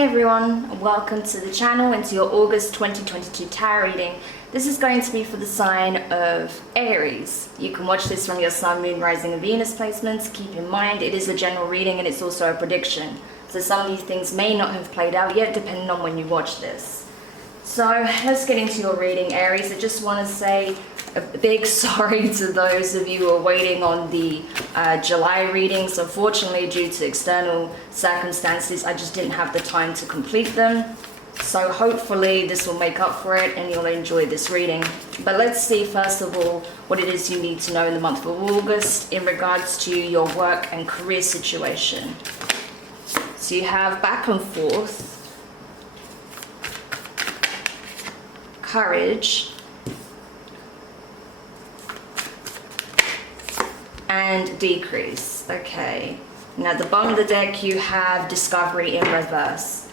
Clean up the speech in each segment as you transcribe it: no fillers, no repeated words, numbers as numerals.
Hey everyone, welcome to the channel and to your August 2022 tarot reading. This is going to be for the sign of Aries. You can watch this from your Sun, Moon, Rising and Venus placements. Keep in mind it is a general reading and it's also a prediction. So some of these things may not have played out yet depending on when you watch this. So let's get into your reading, Aries. I just want to say a big sorry to those of you who are waiting on the July readings. Unfortunately, due to external circumstances, I just didn't have the time to complete them. So hopefully this will make up for it and you'll enjoy this reading. But let's see first of all what it is you need to know in the month of August in regards to your work and career situation. So you have back and forth, courage, and decrease. Okay, now at the bottom of the deck you have discovery in reverse.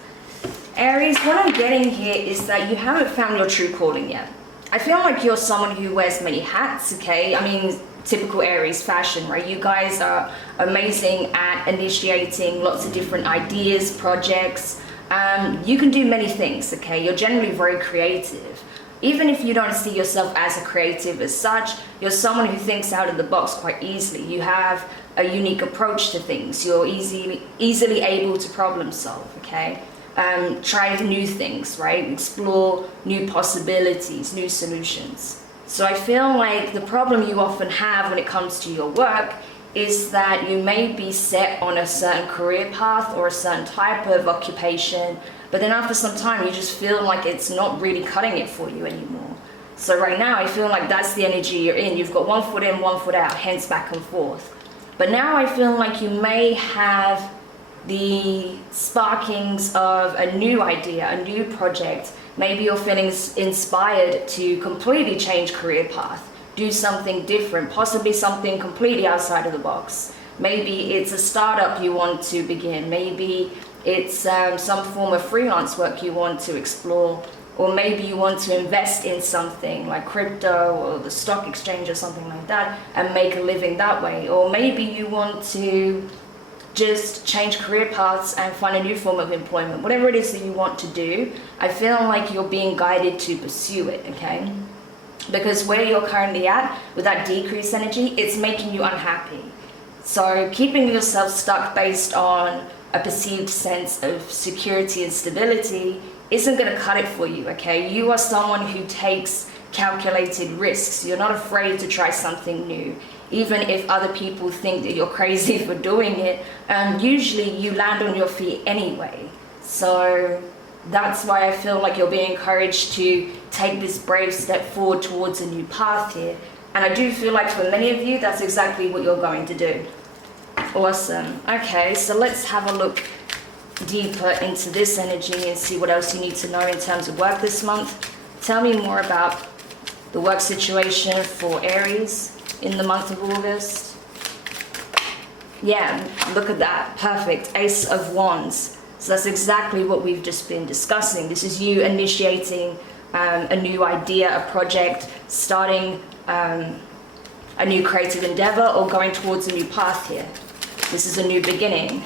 Aries, what I'm getting here is that you haven't found your true calling yet. I feel like you're someone who wears many hats, okay? I mean, typical Aries fashion, right? You guys are amazing at initiating lots of different ideas, projects. You can do many things, okay? You're generally very creative. Even if you don't see yourself as a creative as such, you're someone who thinks out of the box quite easily. You have a unique approach to things. You're easily able to problem solve, okay? Try new things, right? Explore new possibilities, new solutions. So I feel like the problem you often have when it comes to your work is that you may be set on a certain career path or a certain type of occupation, but then after some time you just feel like it's not really cutting it for you anymore. So right now I feel like that's the energy you're in. You've got one foot in, one foot out, hence back and forth. But now I feel like you may have the sparkings of a new idea, a new project. Maybe you're feeling inspired to completely change career path, do something different, possibly something completely outside of the box. Maybe it's a startup you want to begin. Maybe it's some form of freelance work you want to explore. Or maybe you want to invest in something like crypto or the stock exchange or something like that and make a living that way. Or maybe you want to just change career paths and find a new form of employment. Whatever it is that you want to do, I feel like you're being guided to pursue it, okay? Because where you're currently at with that decreased energy, it's making you unhappy. So keeping yourself stuck based on a perceived sense of security and stability isn't going to cut it for you, okay? You are someone who takes calculated risks. You're not afraid to try something new. Even if other people think that you're crazy for doing it, usually you land on your feet anyway. So that's why I feel like you're being encouraged to take this brave step forward towards a new path here. And I do feel like for many of you, that's exactly what you're going to do. Awesome. Okay, so let's have a look deeper into this energy and see what else you need to know in terms of work this month. Tell me more about the work situation for Aries in the month of August. Yeah, look at that. Perfect. Ace of Wands. So that's exactly what we've just been discussing. This is you initiating a new idea, a project, starting a new creative endeavor or going towards a new path here. This is a new beginning.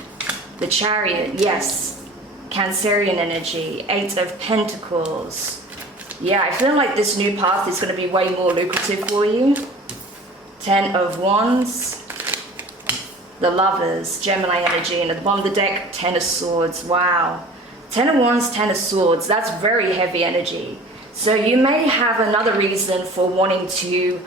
The Chariot, yes. Cancerian energy, Eight of Pentacles. Yeah, I feel like this new path is going to be way more lucrative for you. Ten of Wands. The Lovers, Gemini energy, and at the bottom of the deck, Ten of Swords. Wow. Ten of Wands, Ten of Swords. That's very heavy energy. So you may have another reason for wanting to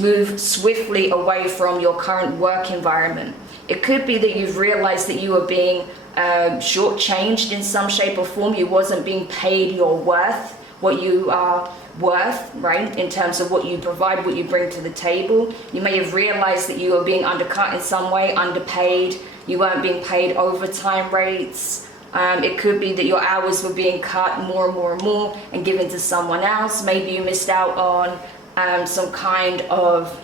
move swiftly away from your current work environment. It could be that you've realized that you are being shortchanged in some shape or form. You wasn't being paid your worth, what you are worth, right? In terms of what you provide, what you bring to the table. You may have realized that you are being undercut in some way, underpaid. You weren't being paid overtime rates. It could be that your hours were being cut more and more and more and given to someone else. Maybe you missed out on some kind of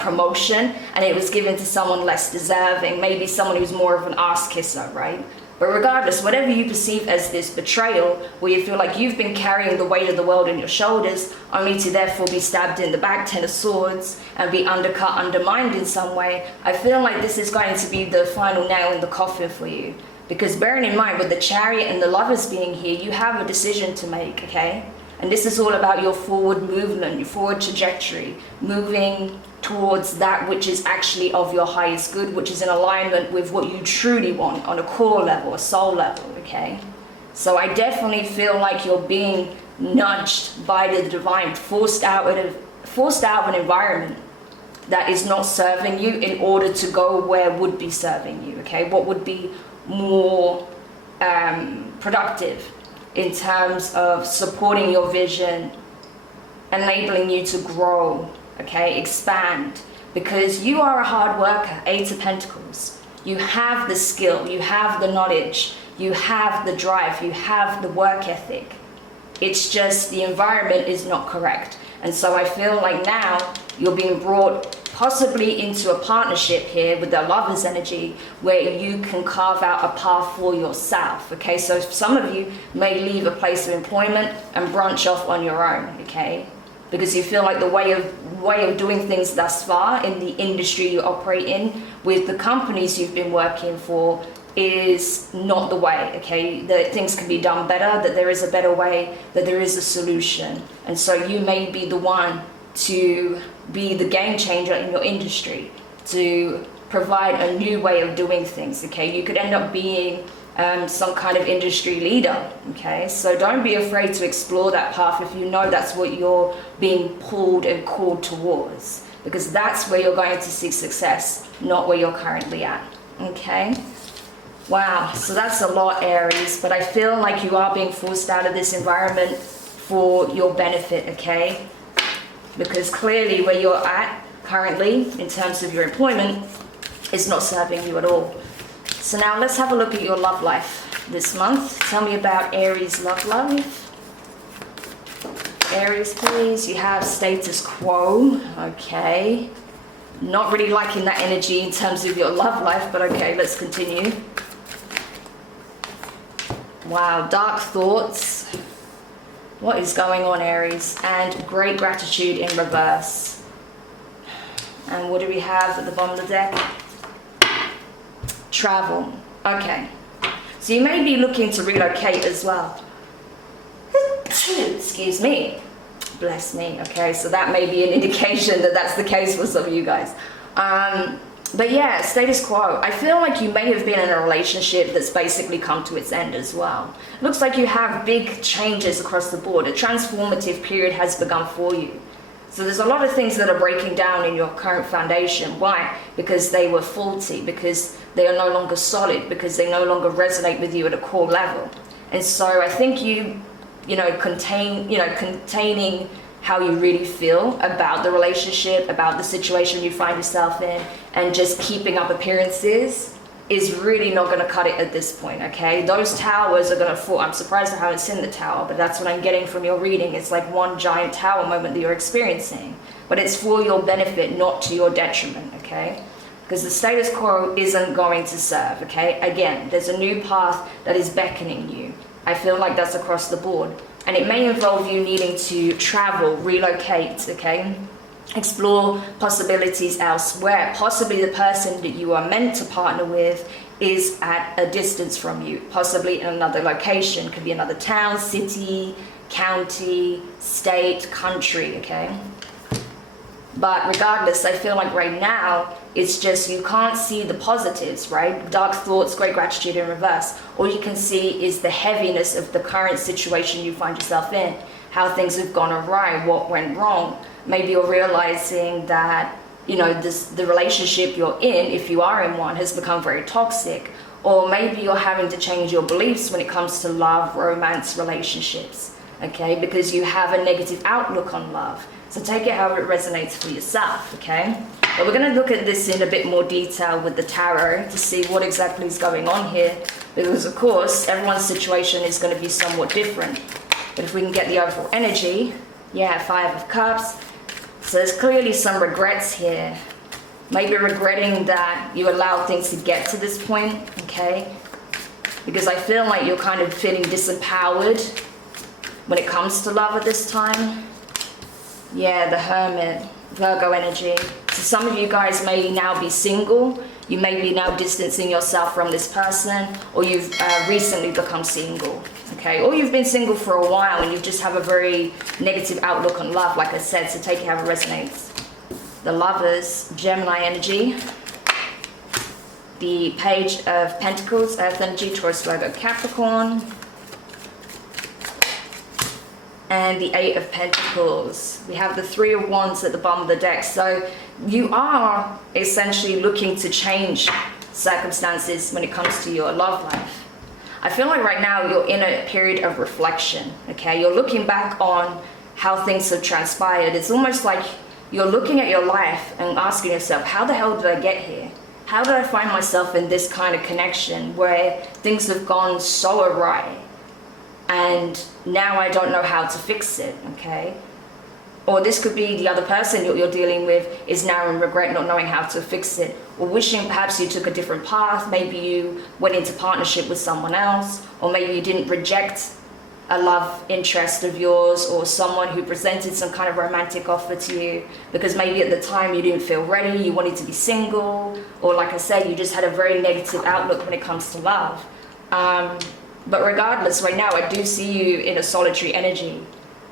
promotion and it was given to someone less deserving. Maybe someone who's more of an ass kisser, right? But regardless, whatever you perceive as this betrayal, where you feel like you've been carrying the weight of the world on your shoulders, only to therefore be stabbed in the back, Ten of Swords, and be undercut, undermined in some way, I feel like this is going to be the final nail in the coffin for you. Because bearing in mind, with the Chariot and the Lovers being here, you have a decision to make, okay? And this is all about your forward movement, your forward trajectory, moving towards that which is actually of your highest good, which is in alignment with what you truly want on a core level, a soul level, okay? So I definitely feel like you're being nudged by the divine, forced out of an environment that is not serving you in order to go where would be serving you, okay? What would be more productive in terms of supporting your vision, enabling you to grow, okay, expand, because you are a hard worker, Eight of Pentacles. You have the skill, you have the knowledge, you have the drive, you have the work ethic. It's just the environment is not correct. And so I feel like now you're being brought possibly into a partnership here with the Lover's energy where you can carve out a path for yourself, okay? So some of you may leave a place of employment and branch off on your own, okay? Because you feel like the way of doing things thus far in the industry you operate in with the companies you've been working for is not the way, okay? That things can be done better, that there is a better way, that there is a solution. And so you may be the one to be the game changer in your industry, to provide a new way of doing things, okay? You could end up being some kind of industry leader, okay? So don't be afraid to explore that path if you know that's what you're being pulled and called towards, because that's where you're going to see success, not where you're currently at, okay? Wow, so that's a lot, Aries, but I feel like you are being forced out of this environment for your benefit, okay? Because clearly where you're at currently in terms of your employment is not serving you at all. So now let's have a look at your love life this month. Tell me about Aries love life. Aries, please. You have status quo. Okay. Not really liking that energy in terms of your love life, but okay, let's continue. Wow, dark thoughts. What is going on, Aries? And great gratitude in reverse. And what do we have at the bottom of the deck? Travel. Okay. So you may be looking to relocate as well. Excuse me. Bless me. Okay, so that may be an indication that that's the case for some of you guys. But yeah, status quo. I feel like you may have been in a relationship that's basically come to its end as well. Looks like you have big changes across the board. A transformative period has begun for you. So there's a lot of things that are breaking down in your current foundation. Why? Because they were faulty, because they are no longer solid, because they no longer resonate with you at a core level. And so I think containing how you really feel about the relationship, about the situation you find yourself in, and just keeping up appearances is really not going to cut it at this point, okay? Those towers are going to fall. I'm surprised I haven't seen the tower, but that's what I'm getting from your reading. It's like one giant tower moment that you're experiencing, but it's for your benefit, not to your detriment, okay? Because the status quo isn't going to serve, okay? Again, there's a new path that is beckoning you. I feel like that's across the board. And it may involve you needing to travel, relocate, okay? Explore possibilities elsewhere. Possibly the person that you are meant to partner with is at a distance from you, possibly in another location. Could be another town, city, county, state, country, okay? But regardless, I feel like right now, it's just you can't see the positives, right? Dark thoughts, great gratitude in reverse. All you can see is the heaviness of the current situation you find yourself in, how things have gone awry, what went wrong. Maybe you're realizing that, the relationship you're in, if you are in one, has become very toxic. Or maybe you're having to change your beliefs when it comes to love, romance, relationships, okay? Because you have a negative outlook on love. So take it however it resonates for yourself, okay? But we're going to look at this in a bit more detail with the tarot to see what exactly is going on here. Because, of course, everyone's situation is going to be somewhat different. But if we can get the overall energy, yeah, Five of Cups. So there's clearly some regrets here. Maybe regretting that you allowed things to get to this point, okay? Because I feel like you're kind of feeling disempowered when it comes to love at this time. Yeah, the Hermit, Virgo energy. So some of you guys may now be single. You may be now distancing yourself from this person, or you've recently become single, okay? Or you've been single for a while and you just have a very negative outlook on love, like I said, so take it how it resonates. The Lovers, Gemini energy. The Page of Pentacles, Earth energy, Taurus, Virgo, Capricorn. And the Eight of Pentacles. We have the Three of Wands at the bottom of the deck. So you are essentially looking to change circumstances when it comes to your love life. I feel like right now you're in a period of reflection, okay? You're looking back on how things have transpired. It's almost like you're looking at your life and asking yourself, how the hell did I get here? How did I find myself in this kind of connection where things have gone so awry? And now I don't know how to fix it, okay? Or this could be the other person you're dealing with is now in regret, not knowing how to fix it, or wishing perhaps you took a different path. Maybe you went into partnership with someone else, or maybe you didn't reject a love interest of yours, or someone who presented some kind of romantic offer to you because maybe at the time you didn't feel ready, you wanted to be single, or like I said, you just had a very negative outlook when it comes to love. But regardless, right now I do see you in a solitary energy,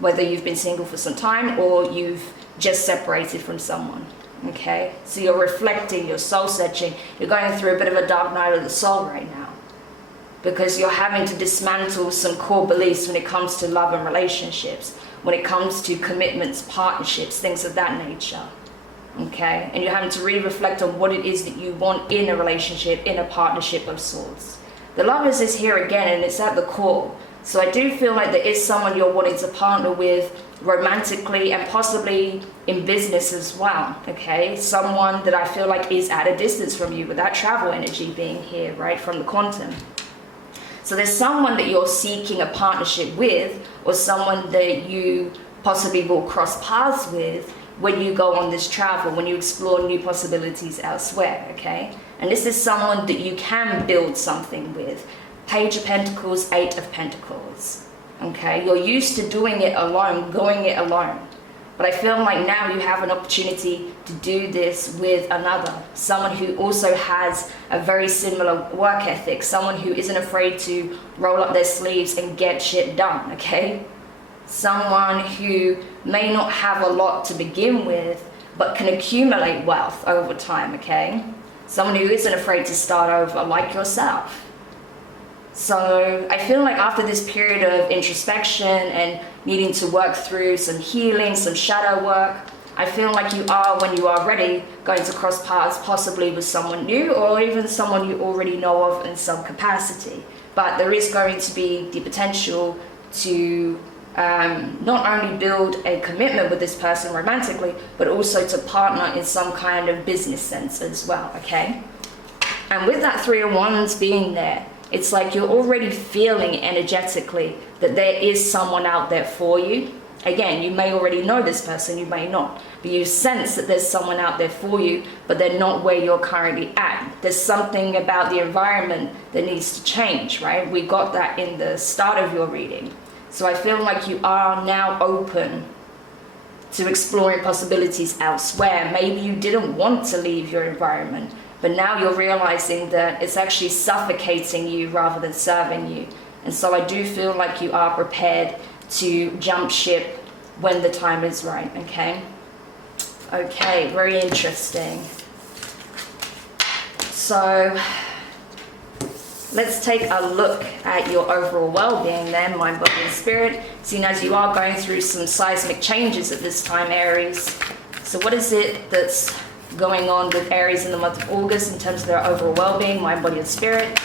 whether you've been single for some time or you've just separated from someone, okay? So you're reflecting, you're soul searching, you're going through a bit of a dark night of the soul right now because you're having to dismantle some core beliefs when it comes to love and relationships, when it comes to commitments, partnerships, things of that nature, okay? And you're having to really reflect on what it is that you want in a relationship, in a partnership of sorts. The Lovers is here again, and it's at the core. So I do feel like there is someone you're wanting to partner with romantically and possibly in business as well, okay? Someone that I feel like is at a distance from you, with that travel energy being here, right, from the quantum. So there's someone that you're seeking a partnership with, or someone that you possibly will cross paths with when you go on this travel, when you explore new possibilities elsewhere, okay? And this is someone that you can build something with. Page of Pentacles, Eight of Pentacles, okay? You're used to doing it alone, going it alone. But I feel like now you have an opportunity to do this with another, someone who also has a very similar work ethic, someone who isn't afraid to roll up their sleeves and get shit done, okay? Someone who may not have a lot to begin with, but can accumulate wealth over time, okay? Someone who isn't afraid to start over, like yourself. So I feel like after this period of introspection and needing to work through some healing, some shadow work, I feel like you are, when you are ready, going to cross paths possibly with someone new, or even someone you already know of in some capacity. But there is going to be the potential to not only build a commitment with this person romantically, but also to partner in some kind of business sense as well, okay? And with that Three of Wands being there, it's like you're already feeling energetically that there is someone out there for you. Again, you may already know this person, you may not, but you sense that there's someone out there for you, but they're not where you're currently at. There's something about the environment that needs to change, right? We got that in the start of your reading. So I feel like you are now open to exploring possibilities elsewhere. Maybe you didn't want to leave your environment, but now you're realizing that it's actually suffocating you rather than serving you. And so I do feel like you are prepared to jump ship when the time is right, okay? Okay, very interesting. So let's take a look at your overall well-being then, mind, body, and spirit, seeing as you are going through some seismic changes at this time, Aries. So what is it that's going on with Aries in the month of August in terms of their overall well-being, mind, body, and spirit?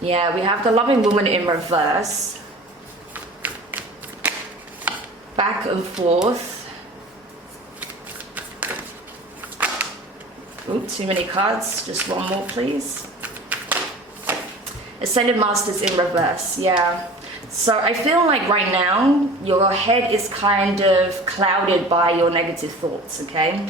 Yeah, we have the Loving Woman in reverse. Back and forth. Ooh, too many cards. Just one more, please. Ascended Masters in reverse, yeah. So I feel like right now, your head is kind of clouded by your negative thoughts, okay?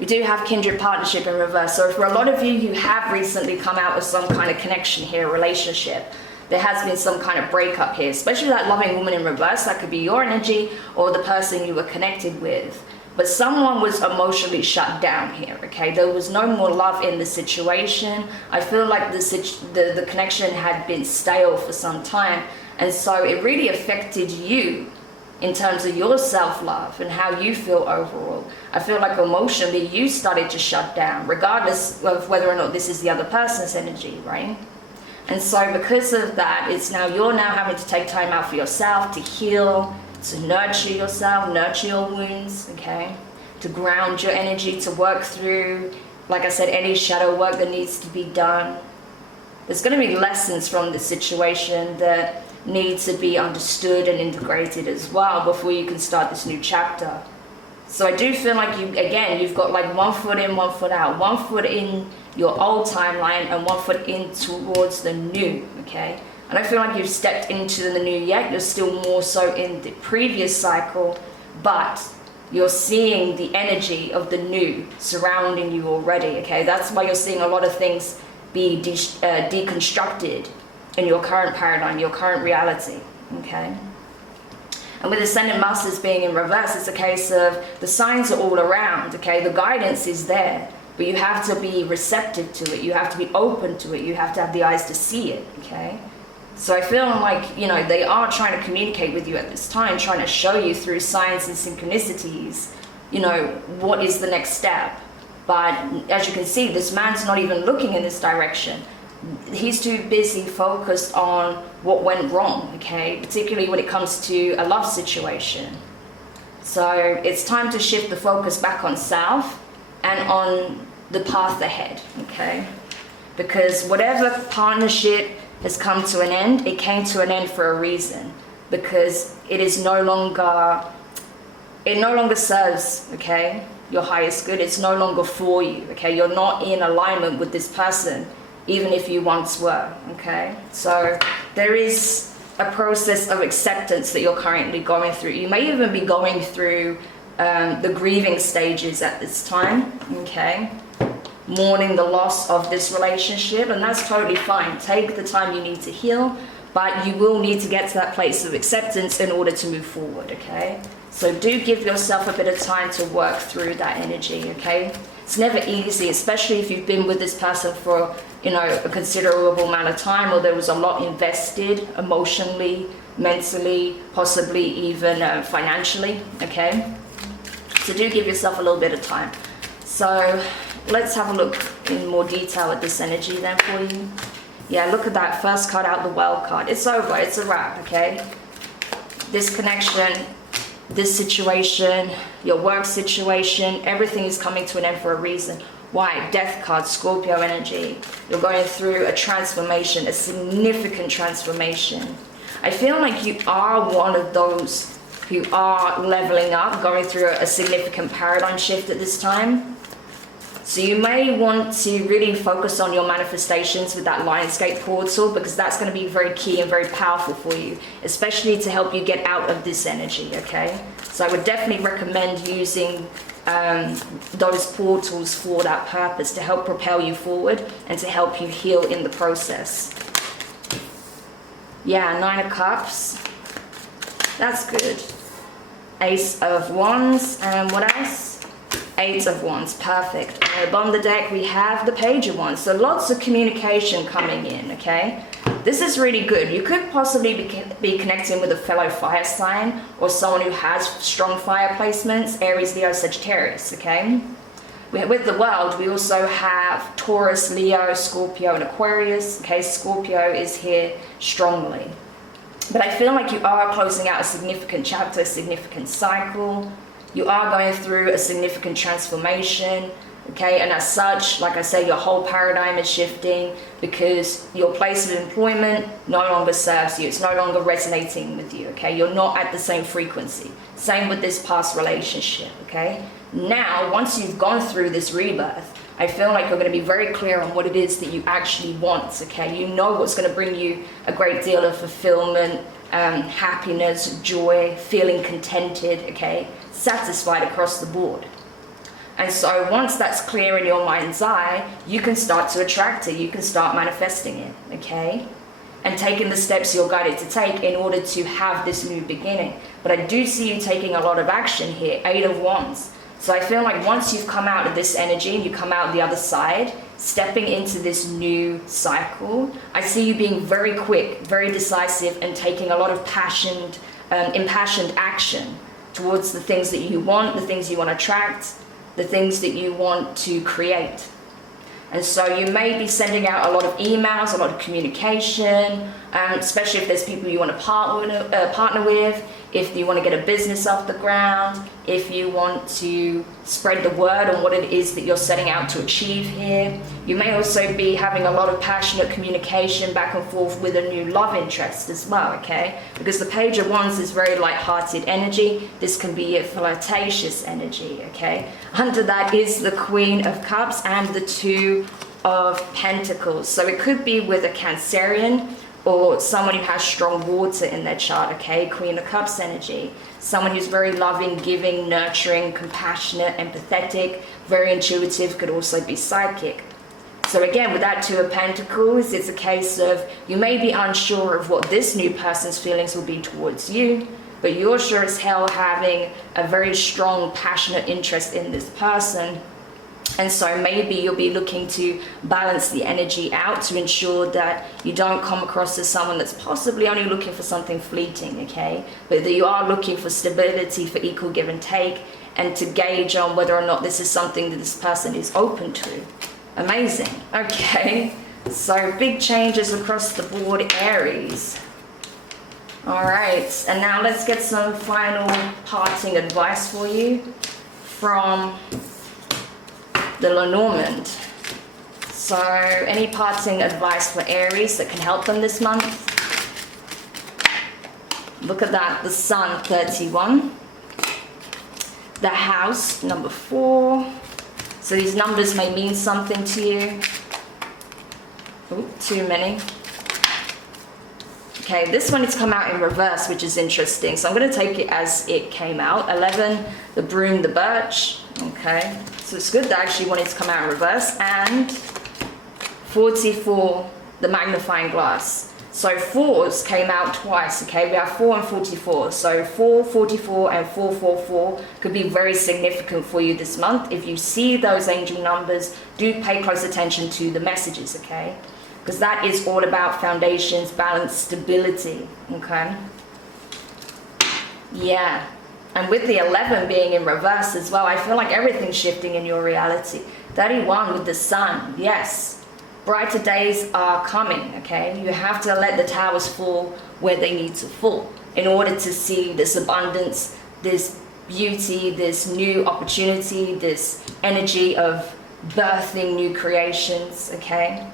We do have kindred partnership in reverse. So for a lot of you, you have recently come out with some kind of connection here, relationship. There has been some kind of breakup here, especially that Loving Woman in reverse. That could be your energy or the person you were connected with. but someone was emotionally shut down here, okay? There was no more love in the situation. I feel like the connection had been stale for some time, and so it really affected you in terms of your self-love and how you feel overall. I feel like emotionally you started to shut down, regardless of whether or not this is the other person's energy, right? And so because of that, you're now having to take time out for yourself to heal, to nurture yourself, nurture your wounds, okay? To ground your energy, to work through, like I said, any shadow work that needs to be done. There's going to be lessons from the situation that need to be understood and integrated as well before you can start this new chapter. So I do feel like you've got like 1 foot in, 1 foot out, 1 foot in your old timeline and 1 foot in towards the new, okay? I don't feel like you've stepped into the new yet. You're still more so in the previous cycle, but you're seeing the energy of the new surrounding you already, okay? That's why you're seeing a lot of things be deconstructed in your current paradigm, your current reality, okay? And with Ascendant Masters being in reverse, it's a case of the signs are all around, okay? The guidance is there, but you have to be receptive to it. You have to be open to it. You have to have the eyes to see it, okay? So I feel like, they are trying to communicate with you at this time, trying to show you through signs and synchronicities, what is the next step. But as you can see, this man's not even looking in this direction. He's too busy focused on what went wrong, okay? Particularly when it comes to a love situation. So it's time to shift the focus back on self and on the path ahead, okay? Because whatever partnership has come to an end, it came to an end for a reason. Because it no longer serves, okay, your highest good. It's no longer for you, okay? You're not in alignment with this person, even if you once were, okay? So there is a process of acceptance that you're currently going through. You may even be going through the grieving stages at this time, okay? Mourning the loss of this relationship, and that's totally fine. Take the time you need to heal, but you will need to get to that place of acceptance in order to move forward, okay? So do give yourself a bit of time to work through that energy, okay? It's never easy, especially if you've been with this person for, a considerable amount of time, or there was a lot invested emotionally, mentally, possibly even financially, okay? So do give yourself a little bit of time. So let's have a look in more detail at this energy then for you. Yeah, look at that first card out, the World card. It's over, it's a wrap, okay? This connection, this situation, your work situation, everything is coming to an end for a reason. Why? Death card, Scorpio energy. You're going through a transformation, a significant transformation. I feel like you are one of those who are leveling up, going through a significant paradigm shift at this time. So you may want to really focus on your manifestations with that Lionsgate portal, because that's going to be very key and very powerful for you, especially to help you get out of this energy, okay? So I would definitely recommend using those portals for that purpose, to help propel you forward and to help you heal in the process. Yeah, 9 of Cups. That's good. Ace of Wands, and what else? 8 of Wands, perfect. And above the deck we have the Page of Wands, so lots of communication coming in, okay? This is really good. You could possibly be connecting with a fellow fire sign, or someone who has strong fire placements, Aries, Leo, Sagittarius, okay? With the World, we also have Taurus, Leo, Scorpio, and Aquarius, okay? Scorpio is here strongly. But I feel like you are closing out a significant chapter, a significant cycle. You are going through a significant transformation, okay? And as such, like I say, your whole paradigm is shifting, because your place of employment no longer serves you. It's no longer resonating with you, okay? You're not at the same frequency. Same with this past relationship, okay? Now, once you've gone through this rebirth, I feel like you're going to be very clear on what it is that you actually want, okay? You know what's going to bring you a great deal of fulfillment, happiness, joy, feeling contented, okay? Satisfied across the board. And so once that's clear in your mind's eye, you can start to attract it, you can start manifesting it, okay? And taking the steps you're guided to take in order to have this new beginning. But I do see you taking a lot of action here, 8 of Wands. So I feel like once you've come out of this energy and you come out the other side, stepping into this new cycle, I see you being very quick, very decisive, and taking a lot of impassioned action towards the things that you want, the things you want to attract, the things that you want to create. And so you may be sending out a lot of emails, a lot of communication, especially if there's people you want to partner with, if you want to get a business off the ground, if you want to spread the word on what it is that you're setting out to achieve here. You may also be having a lot of passionate communication back and forth with a new love interest as well, okay? Because the Page of Wands is very light-hearted energy. This can be a flirtatious energy, okay? Under that is the Queen of Cups and the Two of Pentacles. So it could be with a Cancerian or someone who has strong water in their chart, okay? Queen of Cups energy. Someone who's very loving, giving, nurturing, compassionate, empathetic, very intuitive, could also be psychic. So again, with that Two of Pentacles, it's a case of you may be unsure of what this new person's feelings will be towards you, but you're sure as hell having a very strong, passionate interest in this person. And so maybe you'll be looking to balance the energy out to ensure that you don't come across as someone that's possibly only looking for something fleeting, okay? But that you are looking for stability, for equal give and take, and to gauge on whether or not this is something that this person is open to. Amazing. Okay, so big changes across the board, Aries. All right, and now let's get some final parting advice for you from the Lenormand. So any parting advice for Aries that can help them this month? Look at that, the Sun, 31. The House, number 4. So these numbers may mean something to you. Ooh, too many. Okay, this one has come out in reverse, which is interesting. So I'm going to take it as it came out. 11, the Broom, the Birch. Okay, so it's good that actually wanted to come out in reverse. And 44, the Magnifying Glass. So 4s came out twice, okay? We have 4 and 44. So 4, 44 and 444 could be very significant for you this month. If you see those angel numbers, do pay close attention to the messages, okay? Because that is all about foundations, balance, stability, okay? Yeah. And with the 11 being in reverse as well, I feel like everything's shifting in your reality. 31 with the Sun, yes. Brighter days are coming, okay? You have to let the towers fall where they need to fall in order to see this abundance, this beauty, this new opportunity, this energy of birthing new creations, okay?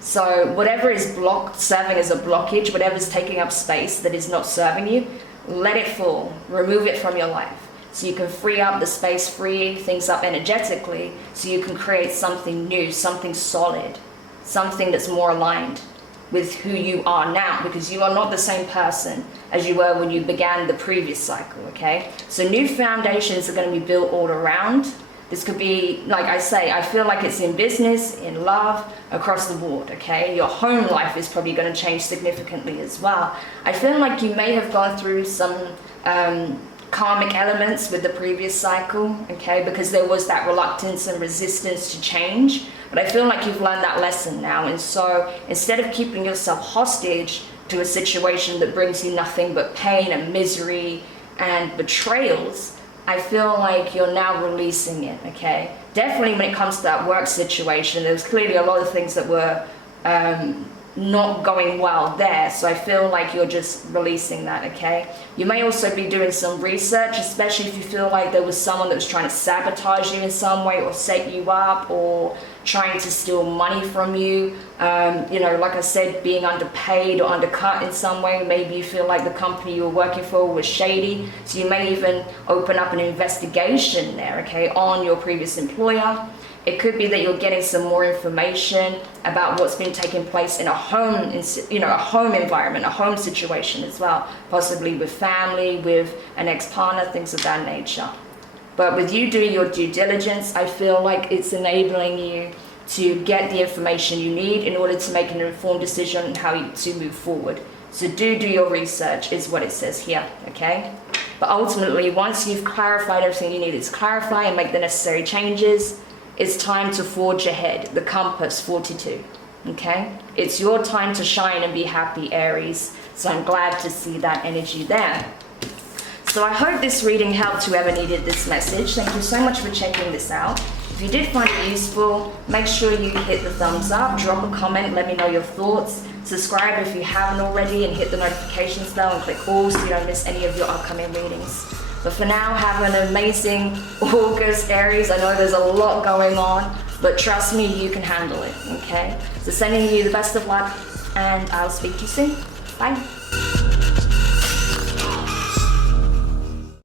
So whatever is serving as a blockage, whatever's taking up space that is not serving you, let it fall, remove it from your life. So you can free up the space, free things up energetically, so you can create something new, something solid, something that's more aligned with who you are now, because you are not the same person as you were when you began the previous cycle, okay? So new foundations are going to be built all around. This could be, like I say, I feel like it's in business, in love, across the board, okay? Your home life is probably going to change significantly as well. I feel like you may have gone through some karmic elements with the previous cycle, okay? Because there was that reluctance and resistance to change. But I feel like you've learned that lesson now. And so instead of keeping yourself hostage to a situation that brings you nothing but pain and misery and betrayals, I feel like you're now releasing it, okay? Definitely when it comes to that work situation, there was clearly a lot of things that were not going well there. So I feel like you're just releasing that, okay? You may also be doing some research, especially if you feel like there was someone that was trying to sabotage you in some way or set you up or trying to steal money from you. You know, like I said, being underpaid or undercut in some way. Maybe you feel like the company you were working for was shady. So you may even open up an investigation there, okay, on your previous employer. It could be that you're getting some more information about what's been taking place in a home, you know, a home environment, a home situation as well, possibly with family, with an ex-partner, things of that nature. But with you doing your due diligence, I feel like it's enabling you to get the information you need in order to make an informed decision on how to move forward. So do your research is what it says here, okay? But ultimately, once you've clarified everything you needed to clarify and make the necessary changes, it's time to forge ahead. The compass 42. Okay? It's your time to shine and be happy, Aries. So I'm glad to see that energy there. So I hope this reading helped whoever needed this message. Thank you so much for checking this out. If you did find it useful, make sure you hit the thumbs up, drop a comment, let me know your thoughts. Subscribe if you haven't already, and hit the notifications bell and click all so you don't miss any of your upcoming readings. But for now, have an amazing August, Aries. I know there's a lot going on, but trust me, you can handle it, okay? So sending you the best of luck, and I'll speak to you soon. Bye.